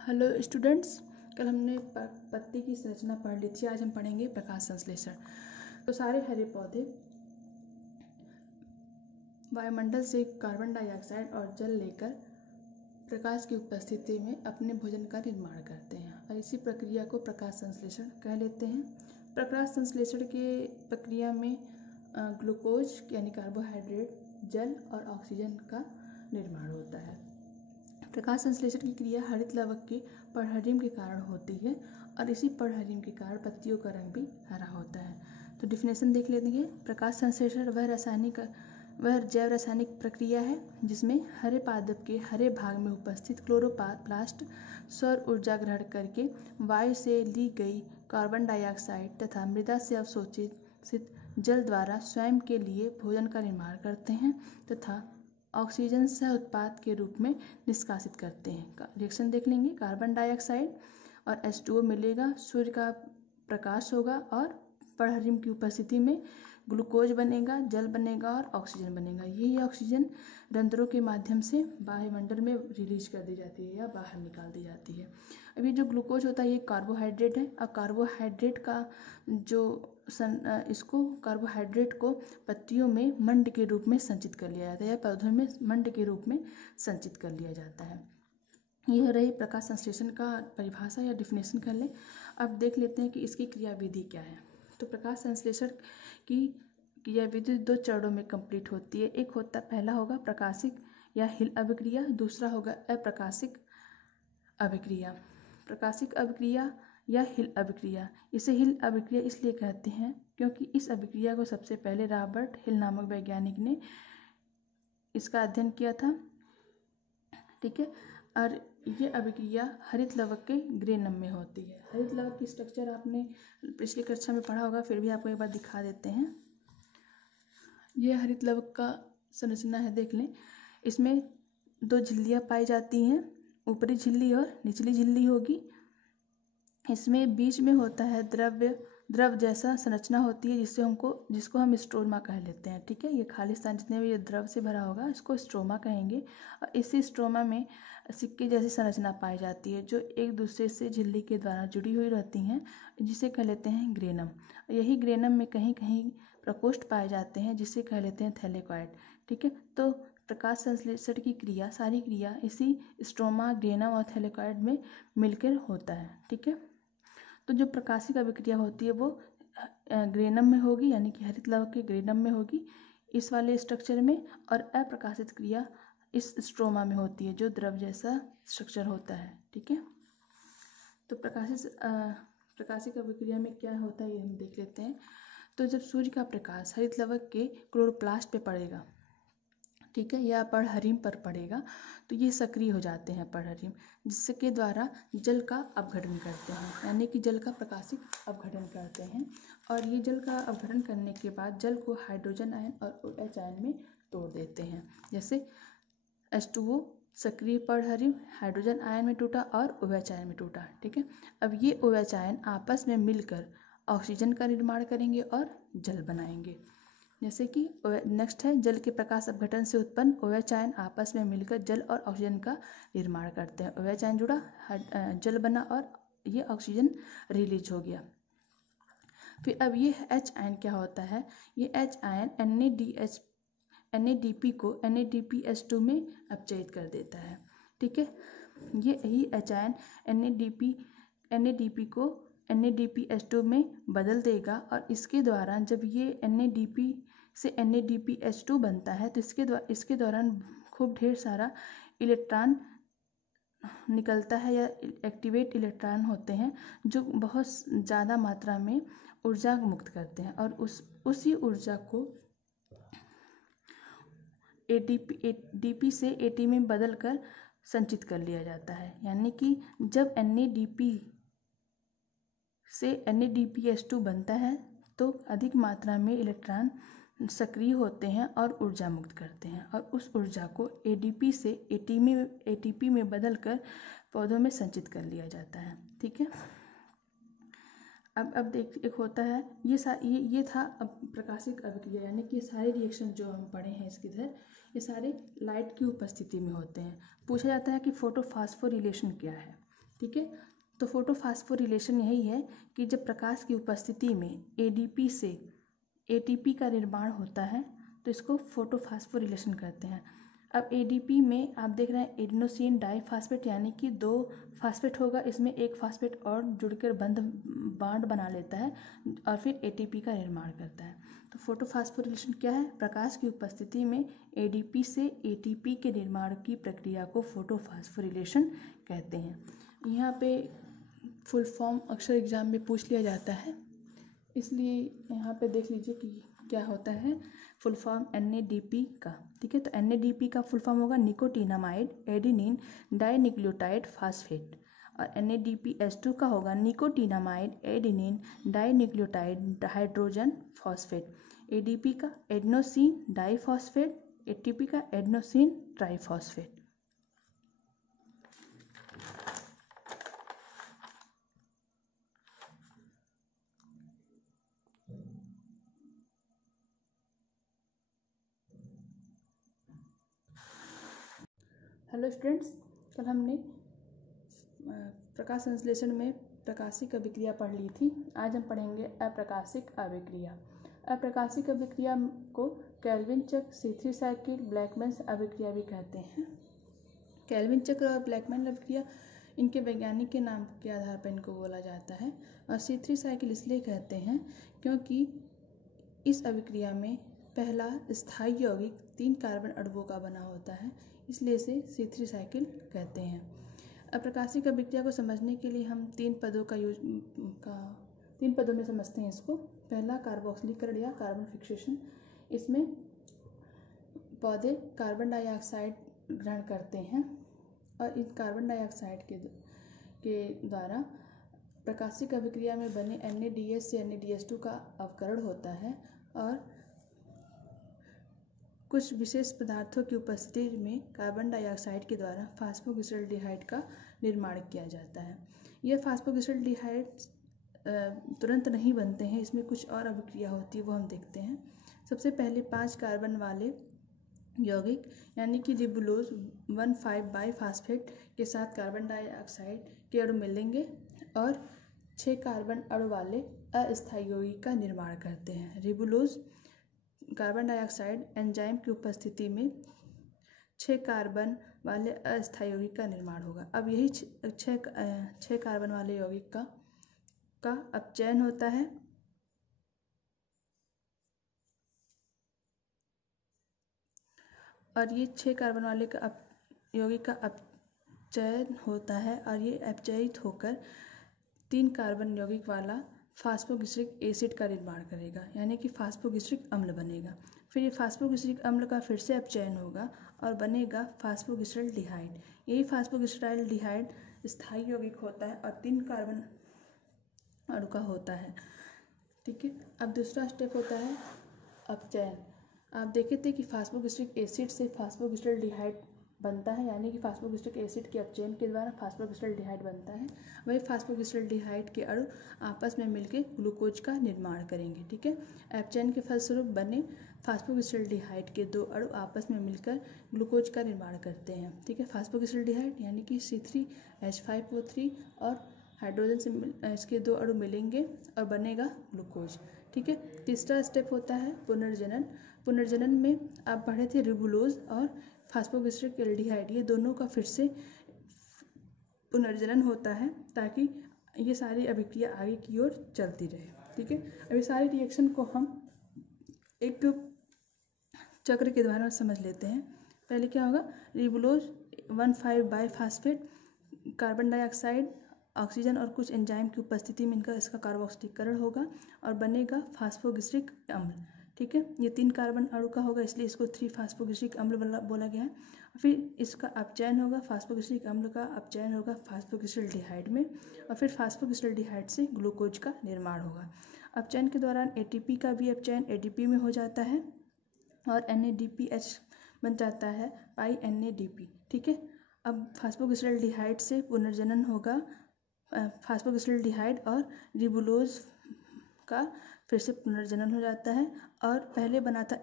Hello students, कल हमने पत्ती की संरचना पढ़ ली थी। आज हम पढ़ेंगे प्रकाश संश्लेषण। तो सारे हरे पौधे वायुमंडल से कार्बन डाइऑक्साइड और जल लेकर प्रकाश की उपस्थिति में अपने भोजन का निर्माण करते हैं और इसी प्रक्रिया को प्रकाश संश्लेषण कह लेते हैं। प्रकाश संश्लेषण के प्रक्रिया में ग्लूकोज यानी कार्बोहाइड्रेट, जल और ऑक्सीजन का निर्माण होता है। प्रकाश संश्लेषण की क्रिया हरित लवक के परागण के कारण होती है और इसी परागण के कारण पत्तियों का रंग भी हरा होता है। तो डिफिनेशन देख लेते हैं। प्रकाश संश्लेषण वह जैव रासायनिक प्रक्रिया है जिसमें हरे पादप के हरे भाग में उपस्थित क्लोरोप्लास्ट सौर ऊर्जा ग्रहण करके वायु से ली गई कार्बन डाइऑक्साइड तथा मृदा से अवशोषित जल द्वारा स्वयं के लिए भोजन का निर्माण करते हैं तथा ऑक्सीजन सह उत्पाद के रूप में निष्कासित करते हैं। रिएक्शन देख लेंगे। कार्बन डाइऑक्साइड और H2O मिलेगा, सूर्य का प्रकाश होगा और परागण की उपस्थिति में ग्लूकोज बनेगा, जल बनेगा और ऑक्सीजन बनेगा। यही ऑक्सीजन रंध्रों के माध्यम से वायुमंडल में रिलीज कर दी जाती है या बाहर निकाल दी जाती है। अब ये जो ग्लूकोज होता है ये कार्बोहाइड्रेट है और कार्बोहाइड्रेट का इसको कार्बोहाइड्रेट को पत्तियों में मंड के रूप में संचित कर लिया जाता है या पौधों में मंड के रूप में संचित कर लिया जाता है। यह रही प्रकाश संश्लेषण का परिभाषा या डिफिनेशन कर लें। अब देख लेते हैं कि इसकी क्रियाविधि क्या है। तो प्रकाश संश्लेषण की क्रियाविधि दो चरणों में कंप्लीट होती है। एक होता पहला होगा प्रकाशिक या हिल अभिक्रिया, दूसरा होगा अप्रकाशिक अभिक्रिया। प्रकाशिक अभिक्रिया या हिल अभिक्रिया, इसे हिल अभिक्रिया इसलिए कहते हैं क्योंकि इस अभिक्रिया को सबसे पहले रॉबर्ट हिल नामक वैज्ञानिक ने इसका अध्ययन किया था। ठीक है, और ये अभिक्रिया हरित लवक के ग्रेनम में होती है। हरित लवक की स्ट्रक्चर आपने पिछली कक्षा में पढ़ा होगा, फिर भी आपको एक बार दिखा देते हैं। यह हरित लवक का संरचना है, देख लें। इसमें दो झिल्लियाँ पाई जाती हैं, ऊपरी झिल्ली और निचली झिल्ली होगी। इसमें बीच में होता है द्रव जैसा संरचना होती है जिसको हम स्ट्रोमा कह लेते हैं। ठीक है, ये खाली स्थान जितने भी ये द्रव से भरा होगा इसको स्ट्रोमा कहेंगे और इसी स्ट्रोमा में सिक्के जैसी संरचना पाई जाती है जो एक दूसरे से झिल्ली के द्वारा जुड़ी हुई रहती हैं, जिसे कह लेते हैं ग्रेनम। यही ग्रेनम में कहीं कहीं प्रकोष्ठ पाए जाते हैं जिसे कह लेते हैं थैलेकॉइड। ठीक है, तो प्रकाश संश्लेषण की सारी क्रिया इसी स्ट्रोमा, ग्रेनम और थैलेकॉइड में मिलकर होता है। ठीक है, तो जो प्रकाशिक अभिक्रिया होती है वो ग्रेनम में होगी, यानी कि हरित लवक के ग्रेनम में होगी इस वाले स्ट्रक्चर में, और अप्रकाशित क्रिया इस स्ट्रोमा में होती है जो द्रव जैसा स्ट्रक्चर होता है। ठीक है, तो प्रकाशिक अभिक्रिया में क्या होता है ये हम देख लेते हैं। तो जब सूर्य का प्रकाश हरित लवक के क्लोरोप्लास्ट पे पड़ेगा, ठीक है, या परागण पर पड़ेगा तो ये सक्रिय हो जाते हैं परागण, जिसके द्वारा जल का अपघटन करते हैं, यानी कि जल का प्रकाशिक अपघटन करते हैं। और ये जल का अपघटन करने के बाद जल को हाइड्रोजन आयन और OH आयन में तोड़ देते हैं। जैसे H2O सक्रिय परागण हाइड्रोजन आयन में टूटा और OH आयन में टूटा। ठीक है, अब ये OH आयन आपस में मिलकर ऑक्सीजन का निर्माण करेंगे और जल बनाएंगे। जैसे कि नेक्स्ट है जल के प्रकाश अपघटन से उत्पन्न OH आयन आपस में मिलकर जल और ऑक्सीजन का निर्माण करते हैं। OH आयन जुड़ा, जल बना और ये ऑक्सीजन रिलीज हो गया। फिर अब ये H आयन क्या होता है, ये H आयन NADP को NADPH2 में अपचयित कर देता है। ठीक है, ये यही H आयन NADP को NADPH2 में बदल देगा और इसके द्वारा जब ये NADP से NADPH2 बनता है तो इसके दौरान खूब ढेर सारा इलेक्ट्रॉन निकलता है या एक्टिवेट इलेक्ट्रॉन होते हैं जो बहुत ज़्यादा मात्रा में ऊर्जा मुक्त करते हैं और उसी ऊर्जा को ADP से AT में बदल कर संचित कर लिया जाता है। यानी कि जब NADP से NADPH2 बनता है तो अधिक मात्रा में इलेक्ट्रॉन सक्रिय होते हैं और ऊर्जा मुक्त करते हैं और उस ऊर्जा को ADP से ATP में बदलकर पौधों में संचित कर लिया जाता है। ठीक है, अब देख एक होता है ये था अब प्रकाशिक अभिक्रिया, यानी कि सारे रिएक्शन जो हम पढ़े हैं इसके इधर ये सारे लाइट की उपस्थिति में होते हैं। पूछा जाता है कि फोटोफॉस्फोरिलेशन क्या है। ठीक है। तो फोटोफॉस्फोरिलेशन यही है कि जब प्रकाश की उपस्थिति में एडीपी से एटीपी का निर्माण होता है तो इसको फोटोफॉस्फोरिलेशन कहते हैं। अब एडीपी में आप देख रहे हैं एडिनोसिन डाइफॉस्फेट, यानी कि 2 फास्फेट होगा, इसमें एक फास्फेट और जुड़कर बांड बना लेता है और फिर एटीपी का निर्माण करता है। तो फोटोफॉस्फोरिलेशन क्या है? प्रकाश की उपस्थिति में एडीपी से एटीपी के निर्माण की प्रक्रिया को फोटोफॉस्फोरिलेशन कहते हैं। यहाँ पे फुल फॉर्म अक्सर एग्जाम में पूछ लिया जाता है, इसलिए यहाँ पे देख लीजिए कि क्या होता है फुल फॉर्म NADP का। ठीक है, तो NADP का फुल फॉर्म होगा निकोटिनामाइड एडिनिन डाइन्यूक्लियोटाइड फास्फेट, और NADPH2 का होगा nicotinamide adenine dinucleotide hydrogen phosphate. ADP का एडिनोसिन डाइफॉस्फेट, ATP का एडिनोसिन ट्राइफॉस्फेट। हेलो स्टूडेंट्स, कल हमने प्रकाश संश्लेषण में प्रकाशिक अभिक्रिया पढ़ ली थी। आज हम पढ़ेंगे अप्रकाशिक अभिक्रिया। अप्रकाशिक अभिक्रिया को केल्विन चक्र, C3 साइकिल, ब्लैकमैन अभिक्रिया भी कहते हैं। केल्विन चक्र और ब्लैकमैन अभिक्रिया इनके वैज्ञानिक के नाम के आधार पर इनको बोला जाता है, और C3 साइकिल इसलिए कहते हैं क्योंकि इस अभिक्रिया में पहला स्थायी यौगिक 3 कार्बन अणुओं का बना होता है, इसलिए इसे C3 साइकिल कहते हैं। अप्रकाशिक अभिक्रिया को समझने के लिए हम 3 पदों में समझते हैं इसको। पहला कार्बोक्सिलीकरण या कार्बन फिक्सेशन। इसमें पौधे कार्बन डाइऑक्साइड ग्रहण करते हैं और इस कार्बन डाइऑक्साइड के द्वारा प्रकाशिक अभिक्रिया में बने NADH से NADH2 का अवकरण होता है और कुछ विशेष पदार्थों की उपस्थिति में कार्बन डाइऑक्साइड के द्वारा फास्फोग्लिसरॉल्डिहाइड का निर्माण किया जाता है। यह फास्फोग्लिसरॉल्डिहाइड तुरंत नहीं बनते हैं, इसमें कुछ और अभिक्रिया होती है, वो हम देखते हैं। सबसे पहले 5 कार्बन वाले यौगिक यानी कि रिबुलोज 1,5 बाइफॉस्फेट के साथ कार्बन डाइऑक्साइड के अणु मिलेंगे और 6 कार्बन अणु वाले अस्थायी यौगिक का निर्माण करते हैं। रिबुलोज कार्बन डाइऑक्साइड एंजाइम की उपस्थिति में 6 कार्बन वाले अस्थायी यौगिक का निर्माण होगा। अब यही 6 कार्बन वाले यौगिक का अपचयन होता है और ये 6 कार्बन वाले यौगिक का अपचयन होता है और ये अपचयित होकर 3 कार्बन यौगिक वाला फास्फोग्लिसरिक एसिड का निर्माण करेगा, यानी कि फास्फोग्लिसरिक अम्ल बनेगा। फिर ये फास्फोग्लिसरिक अम्ल का फिर से अपचयन होगा और बनेगा फास्फोग्लिसरॉल्डिहाइड। यही फास्फोग्लिसरॉल्डिहाइड स्थायी यौगिक होता है और 3 कार्बन अणु का होता है। ठीक है, अब दूसरा स्टेप होता है अपचयन। आप देखे थे कि फास्फोग्लिसरिक एसिड से फास्फोग्लिसरॉल्डिहाइड बनता है, यानी कि फास्फोग्लिसरिक एसिड के अपचयन के द्वारा फास्फोग्लिसरॉल्डिहाइड बनता है। वही फास्फोग्लिसरॉल्डिहाइड के अणु आपस में मिलकर ग्लूकोज का निर्माण करेंगे। ठीक है, अपचयन के फलस्वरूप बने फास्फोग्लिसरॉल्डिहाइड के 2 अणु आपस में मिलकर ग्लूकोज का निर्माण करते हैं। ठीक है, फास्फोग्लिसरॉल्डिहाइड यानी कि C3H5O3 और हाइड्रोजन से इसके 2 अणु मिलेंगे और बनेगा ग्लूकोज। ठीक है, तीसरा स्टेप होता है पुनर्जनन। पुनर्जनन में आप पढ़े थे रिबुलोज और फास्फोग्लिसरिक एल्डिहाइड, ये दोनों का फिर से पुनर्जनन होता है ताकि ये सारी अभिक्रिया आगे की ओर चलती रहे। ठीक है, अभी सारे रिएक्शन को हम एक चक्र के द्वारा समझ लेते हैं। पहले क्या होगा, ribulose 1,5 biphosphate, carbon dioxide, oxygen और कुछ एंजाइम की उपस्थिति में इसका कार्बोक्सिलीकरण होगा और बनेगा फास्फोग्लिसरिक अम्ल। ठीक है, ये 3 कार्बन अणु का होगा, इसलिए इसको 3-फास्फोग्लिसरिक अम्ल बोला गया है। फिर इसका अपचयन होगा, फास्फोग्लिसरिक अम्ल का अपचयन होगा फास्फोग्लिसरॉल्डिहाइड में और फिर फास्फोग्लिसरॉल्डिहाइड से ग्लूकोज का निर्माण होगा। अपचयन के दौरान ATP का भी अपचयन ADP में हो जाता है और NADPH बन जाता है NADP। ठीक है, अब फास्फोग्लिसरॉल्डिहाइड से पुनर्जनन होगा फास्फोग्लिसरॉल्डिहाइड और रिबुलोज का फिर से पुनर्जनन हो जाता है और पहले बना था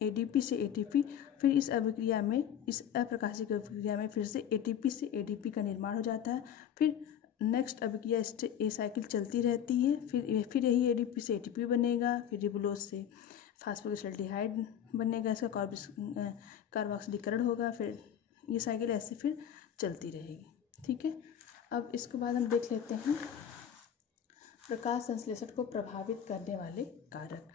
ADP से ATP, फिर इस अभिक्रिया में, इस अप्रकाशिक अभिक्रिया में फिर से ATP से ADP का निर्माण हो जाता है। फिर नेक्स्ट अभिक्रिया ये साइकिल चलती रहती है। फिर यही ADP से ATP बनेगा। फिर रिबुलोज से फास्फोग्लिसराल्डिहाइड बनेगा, इसका कार्बोक्सिलीकरण होगा। फिर ये साइकिल ऐसे फिर चलती रहेगी। ठीक है, अब इसके बाद हम देख लेते हैं प्रकाश संश्लेषण को प्रभावित करने वाले कारक।